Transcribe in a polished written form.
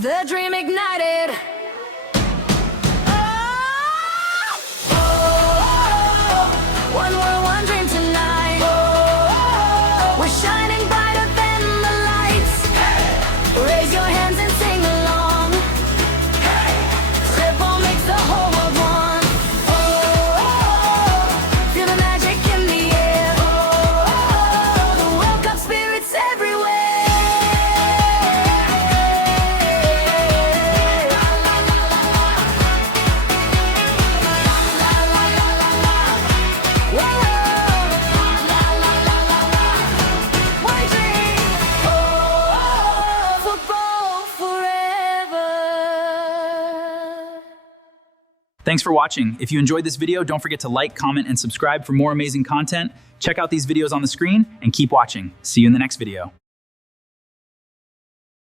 The dream ignited. One world, one dream tonight. We're shining brighter than the lights. Raise your hands and sing along. Triple makes the whole world one. Feel the magic in the air. The World Cup spirit's everywhere. Thanks for watching. If you enjoyed this video, don't forget to like, comment, and subscribe for more amazing content. Check out these videos on the screen and keep watching. See you in the next video.